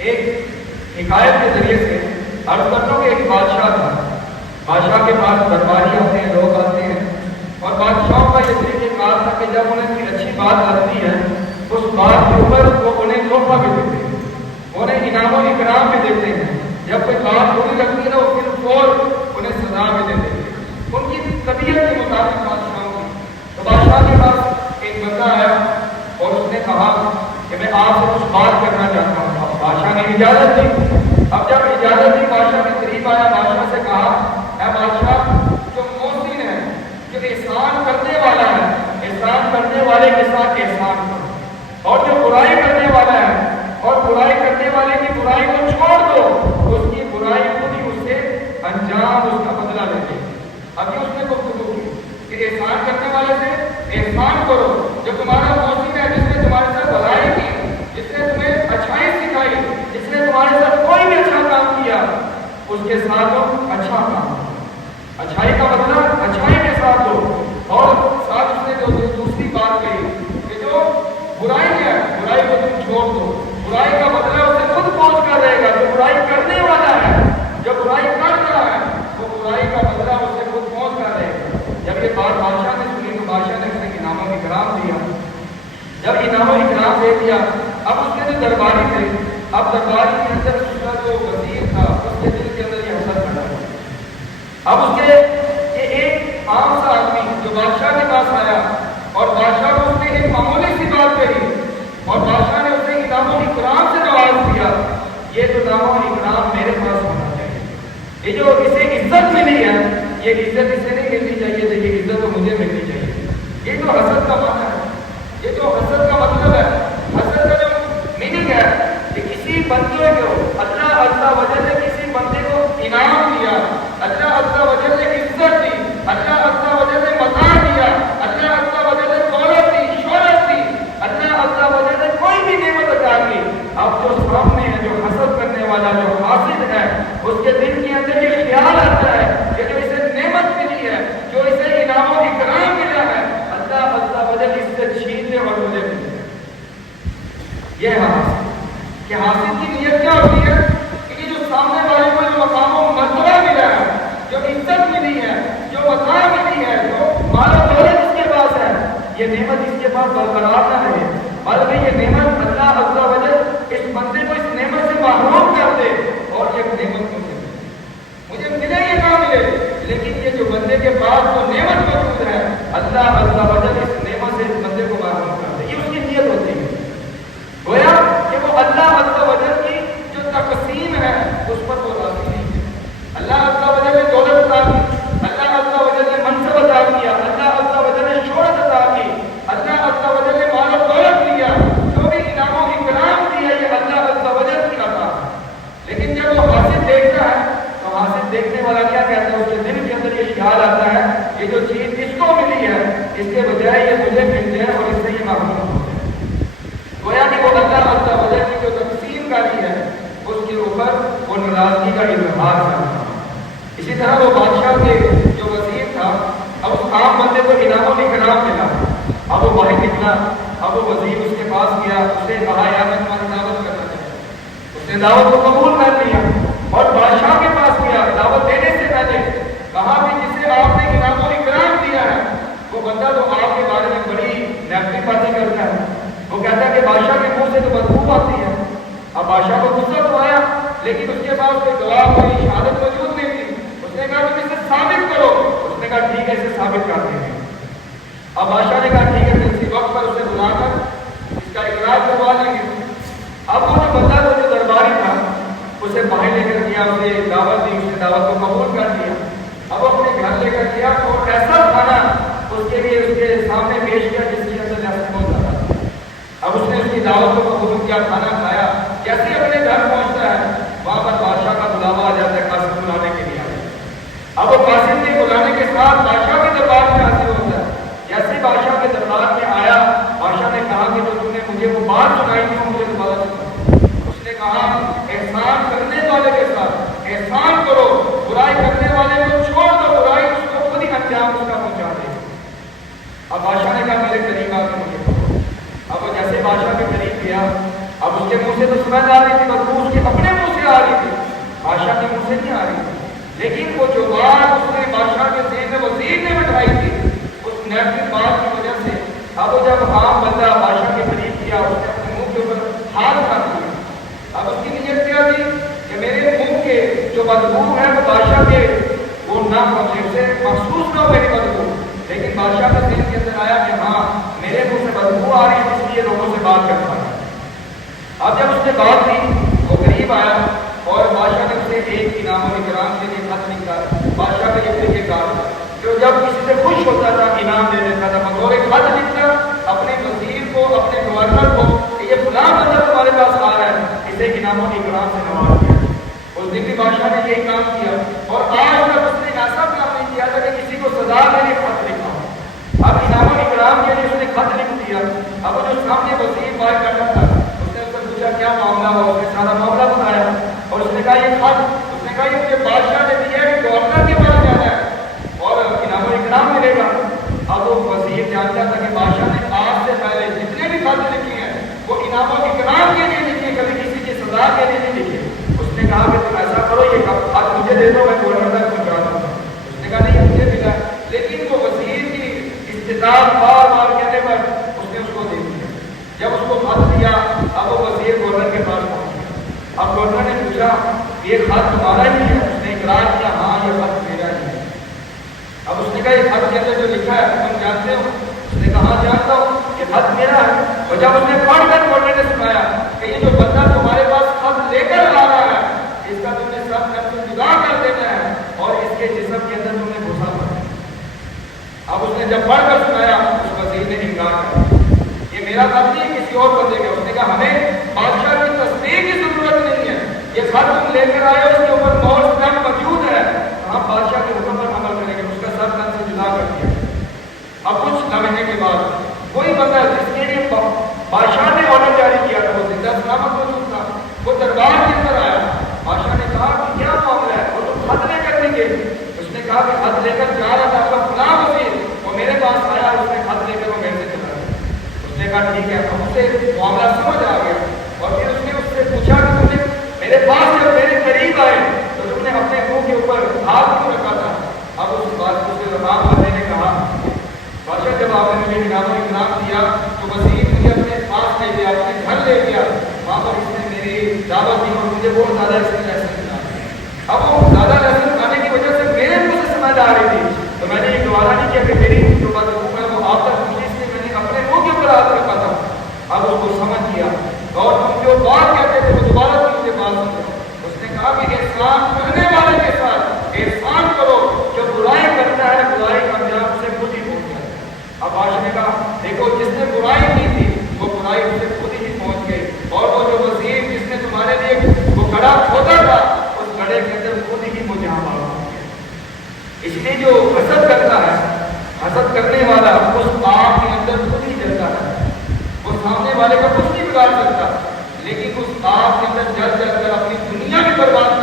ایک حکایت کے ذریعے سے عرض کرتا ہوں کہ ایک بادشاہ تھا. بادشاہ کے پاس درباری آتے ہیں، لوگ آتے ہیں، اور بادشاہوں کا یہ طریقہ کار تھا کہ جب انہیں کوئی اچھی بات لگتی ہے اس بات کے اوپر وہ انہیں تحفہ بھی دیتے ہیں، انہیں انعام و اکرام بھی دیتے ہیں. جب کوئی بات بری لگتی ہے نا وہ پھر فوراً انہیں سزا بھی دیتے ہیں ان کی طبیعت کے مطابق بادشاہوں کی. تو بادشاہ کے پاس ایک بندہ آیا اور اس نے کہا کہ میں آپ سے کچھ بات کرنا چاہتا ہوں. بادشاہ نے اجازت دی. اب جب اجازت دی بادشاہ کے قریب آیا، بادشاہ سے کہا اے بادشاہ، جو محسن ہے، جو احسان کرنے والا ہے، احسان کرنے والے کے ساتھ احسان کرو، اور جو برائی کرنے والا ہے اور برائی کرنے والے کی برائی کو چھوڑ دو، اس کی برائی خود ہی اس سے انجام، اس کا بدلہ لے گی. ابھی اس نے گفتگو کی کہ احسان کرنے والے سے احسان کرو، جو تمہارا محسن ہے، جس نے تمہارے ساتھ بھلائی کی، جس نے تمہیں اچھائی سکھائی، جس نے تمہارے ساتھ کوئی بھی اچھا کام کیا، اس کے ساتھ تم اچھا کام کرو، اچھائی کا بدلہ اچھائی کے ساتھ دو. اور ساتھ اس نے جو دوسری بات کہی کہ جو برائی ہے، برائی کو تم چھوڑ دو، برائی کا بدلہ اسے خود پہنچ کر رہے گا. جو برائی کرنے والا ہے، جو برائی کر رہا ہے، وہ برائی کا بدلہ اسے خود پہنچ کر رہے گا. جب یہ بات بادشاہ نے سنی تو بادشاہ نے اسے انعام و اکرام دیا. جب انعام و اکرام دے دیا، اب اس کے جو درباری تھے، اب درباری کے اندر اس کا جو وزیر تھا، اس کے دل کے اندر یہ حسد بڑھا. اب اس کے یہ ایک عام سا آدمی جو بادشاہ کے پاس آیا اور بادشاہ کو اس نے ایک معمولی سی بات کہی اور بادشاہ نے اسے انعام و اکرام سے نواز دیا. یہ جو انعام و اکرام میرے پاس ہونا چاہیے، یہ جو اسے عزت ملی ہے، یہ عزت اسے نہیں ملنی چاہیے تھی، یہ عزت تو مجھے ملنی چاہیے. یہ جو حسد کا معنی ہے، یہ جو حسد کا مطلب ہے، حسد کا جو میننگ ہے کہ کسی بندے کو اللہ عز و جل نے کسی بندے کو انعام دیا، اللہ عز و جل نے عزت دی، اللہ عز و جل نے متاع دیا، اللہ عز و جل نے دولت دی، شہرت دی، اللہ عز و جل نے کوئی بھی نعمت عطا کی. اب جو سامنے ہے، جو حسد کرنے والا، جو حاسد ہے، اس کے دل کے اندر یہ خیال آتا ہے کہ جو اسے نعمت ملی ہے، جو اسے انعام و اکرام ملا ہے، اللہ عز و جل اس سے چھین لے اور مجھے ملے. یہ ہے حاسد. کہ حاسد کی نیت کیا ہوتی ہے کہ یہ جو سامنے والے کو جو مقام و مرتبہ ملا ہے، جو عزت ملی ہے، جو متاع ملی ہے، جو مال و دولت اس کے پاس ہے، یہ نعمت اس کے پاس برقرار نہ رہے، بلکہ یہ نعمت اللہ عز و جل اس بندے کو اس نعمت سے محروم کر دے. اور یہ نعمت مجھے ملے یا نہ ملے، لیکن یہ جو بندے کے پاس جو نعمت موجود ہے، اللہ عز و جل اس نعمت سے اس بندے کو محروم کر دے. یہ اس کی نیت ہوتی ہے. گویا کہ وہ اللہ عز و جل کی جو تقسیم ہے اس پر وہ راضی نہیں ہے. اللہ عز و جل نے دولت عطا کی، اللہ عز و جل نے منصب عطا کیا، اللہ عز و جل نے شہرت عطا کی، اللہ عز و جل نے مال و دولت دیا، جو بھی انعام و اکرام دیا، یہ اللہ عز و جل کی عطا ہے. لیکن جب وہ حاسد دیکھتا ہے تو حاسد دیکھنے والا کیا کہتا ہے؟ اس کے دل کے اندر یہ خیال آتا ہے یہ جو چیز اس کو ملی ہے، اس کے بجائے یہ مجھے مل جائے اور اس سے یہ محروم ہو جائے. گویا کہ وہ اللہ عز و جل کی جو تقسیم کاری ہے اس کے اوپر وہ ناراضگی کا اظہار کر رہا ہے. اسی طرح وہ بادشاہ کے جو وزیر تھا، اب اس عام بندے کو انعام و اکرام ملا. اب وہ باہر نکلا، اب وہ وزیر اس کے پاس گیا، اس نے کہا یا میں تمہاری دعوت کرنا چاہتا ہوں. اس نے دعوت کو قبول کر لیا اور بادشاہ کے پاس گیا. دعوت دینے سے پہلے کہا کہ جسے آپ نے انعام و اکرام دیا ہے وہ بندہ تو آپ کے بارے میں بڑی نیگیٹو باتیں کرتا ہے. وہ کہتا ہے کہ بادشاہ کے منہ سے تو بدبو آتی ہے. اب بادشاہ کو غصہ تو آیا، لیکن اس کے پاس کوئی گواہ، کوئی شہادت موجود نہیں تھی. اس نے کہا تم اسے ثابت کرو. اس نے کہا ٹھیک ہے، اسے ثابت کر دیں گے. اب بادشاہ نے کہا ٹھیک ہے، پھر اسی وقت پر اسے بلا کر اس کا اقرار کروا لیں گے. اب وہ جو بندہ تھا، جو درباری تھا، اسے باہر لے کر گیا، اسے دعوت دی، اس نے دعوت کو قبول کر دیا. اب اپنے گھر لے کر گیا اور ایسا کھانا اس کے لیے اس کے سامنے پیش کیا جس کے اندر لہسن بہت زیادہ تھا. اب اس نے اس کی دعوت کو قبول کیا، کھانا کھایا. جیسے اپنے گھر پہنچتا ہے وہاں پر بادشاہ کا بلاوا آ جاتا ہے قاصد بلانے کے لیے. اب وہ قاصد کے بلانے کے ساتھ بادشاہ کے دربار میں حاضر ہوتا ہے. جیسے بادشاہ کے دربار میں آیا، بادشاہ نے کہا کہ جو تم نے مجھے وہ بات سنائی تھی وہ مجھے دوبارہ سنا. اس نے کہا احسان کرنے والے کے ساتھ احسان کرو، برائی کرنے والے کو چھوڑ دو، برائی اس کو خود ہی انجام اس کا پہنچا دے. اب بادشاہ نے کہا میرے قریب آ کے مجھے. اب وہ جیسے بادشاہ کے قریب گیا، اب اس کے منہ سے تو سمجھ آ رہی تھی، بدبو اس کے اپنے منہ سے آ رہی تھی، بادشاہ کے منہ سے نہیں آ رہی تھی۔ لیکن وہ جو بات اس نے بادشاہ کے ذہن میں وزیر نے بٹھائی تھی، اس نیگیٹو بات کی وجہ سے اب جب عام بندہ بادشاہ کے قریب کیا، اس نے اپنے منہ کے اوپر ہاتھ رکھ دیا۔ اب اس کی نیت کیا تھی کہ میرے منہ کے جو بدبو ہے وہ بادشاہ کے وہ نہ پہنچے، اسے محسوس نہ ہو میری بدبو۔ لیکن بادشاہ کے ذہن کے اندر آیا کہ ہاں میرے منہ سے بدبو آ رہی ہے، اس لیے لوگوں سے بات کرتا ہے۔ اب جب اس نے بات کی، وہ قریب آیا اور بادشاہ نے اسے ایک انعام و اکرام کے لیے خط لکھا۔ بادشاہ کا یہ طریقہ کار تھا کہ جب کسی سے خوش ہوتا تھا انعام دے دیتا تھا، بطور ایک خط لکھتا اپنے وزیر کو، اپنے گورنر کو کہ یہ فلاں بندہ تمہارے پاس آ رہا ہے، اسے انعام و اکرام سے نواز دیا۔ اس دن بھی بادشاہ نے یہی کام کیا، اور آج تک اس نے ایسا کام نہیں کیا تھا کہ کسی کو سزا کے لیے خط لکھا۔ اب انعام و اکرام کے لیے اس نے خط لکھ دیا۔ اب وہ جو سامنے وزیر بات کرتا تھا، کیا معاملہ ہو، اس نے سارا معاملہ بتایا، اور اس نے کہا یہ خط، اس نے کہا یہ مجھے بادشاہ نے دیا ہے کہ گورنر کے پاس جانا ہے اور انعام و اکرام ملے گا۔ اب وہ وزیر جانتا تھا کہ بادشاہ نے آج سے پہلے جتنے بھی خط لکھے ہیں وہ انعام و اکرام کے لیے لکھے، کبھی کسی کی سزا کے لیے نہیں لکھے۔ اس نے کہا کہ تم ایسا کرو، یہ خط مجھے دے دو، میں گورنر تک پہنچا دوں گا۔ اس نے کہا نہیں مجھے ملا، لیکن وہ وزیر کی استطاعت بار بار کہنے پر اس نے اس کو دے دیا۔ جب اس کو خط دیا، اب وہ وزیر گورنر کے پاس پہنچ گیا۔ اب گورنر نے پوچھا یہ خط تمہارا ہی ہے؟ اس نے اقرار کیا ہاں یہ خط میرا ہی ہے۔ اب اس نے کہا یہ خط کے اندر جو لکھا ہے تم جانتے ہو؟ اس نے کہا ہاں جانتا ہوں، یہ خط میرا ہے۔ اور جب اس نے پڑھ کر گورنر نے سنایا کہ یہ جو بندہ تمہارے پاس خط لے کر آ رہا ہے، اس کا تم نے سب کر سے جدا کر دینا ہے اور اس کے جسم کے اندر تم نے گھسا پڑنا۔ اب اس نے جب پڑھ کر سنایا، اس وزیر نے انکار کر دیا، میرا خط نہیں کسی اور بندے کا۔ اس نے کہا ہمیں بادشاہ کی تصدیق کی ضرورت نہیں ہے، یہ خط تم لے کر آئے ہو، اس کے اوپر مہر اسٹیمپ موجود ہے، ہم بادشاہ کے حکم پر عمل کریں گے۔ اس کا سر تن سے جدا کر دیا۔ اب کچھ لمحے کے بعد کوئی بندہ جس کے لیے بادشاہ نے آرڈر جاری کیا تھا، وہ زندہ سلامت موجود تھا، وہ دربار کے اندر آیا۔ بادشاہ نے کہا کہ کیا معاملہ ہے؟ وہ تم خط لے کر دیں گے؟ اس نے کہا کہ خط لے کر جا رہا تھا آپ کا فلاں وزیر، وہ میرے پاس آیا، اس نے خط لے کر وہ میرے سے چلا گیا۔ اس نے کہا ٹھیک ہے، اب اسے معاملہ سمجھ آ گیا، اور پھر اس نے اس سے پوچھا کہ تم نے میرے پاس جب میرے قریب آئے تو تم نے اپنے منہ کے اوپر ہاتھ کیوں رکھا تھا؟ اب اس بات کو اسے رقام بندے نے کہا بادشاہ جب آپ نے مجھے انعام و اکرام دیا تو وزیر مجھے اپنے پاس لے گیا، اپنے گھر لے گیا، وہاں پر اس نے میری دعوت دی اور مجھے بہت زیادہ اس نے لہسن کھلایا۔ اب وہ زیادہ لہسن کھانے کی وجہ سے میرے منہ سے سمجھ آ رہی تھی، تو میں نے یہ گوارا نہیں کیا کہ میری جو بدبو ہے وہ آپ تک پہنچی، اس لیے میں نے اپنے منہ کے اوپر ہاتھ رکھا تھا۔ اب اس کو سمجھ گیا، اور تم جو بات کہتے تھے وہ دوبارہ تم مجھے بات سمجھو۔ اس نے کہا کہ احسان کرنے والے کے ساتھ احسان کرو، جو برائی کرتا ہے برائی انجام سے خود ہی پہنچ جائے۔ اب بادشاہ نے کہا دیکھو جس نے برائی کی تھی وہ برائی اسے خود ہی پہنچ گئی، اور وہ جو وزیر جس نے تمہارے لیے وہ گڑھا کھودا تھا اس گڑھے کے اندر خود ہی وہ جہاں مارا ہو گیا۔ اس لیے جو حسد کرتا ہے، حسد کرنے والا اس آگ کے اندر خود ہی جلتا ہے، وہ سامنے والے کا کچھ نہیں بگاڑ سکتا، لیکن اس آگ کے اندر جل جل کر اپنی دنیا بھی برباد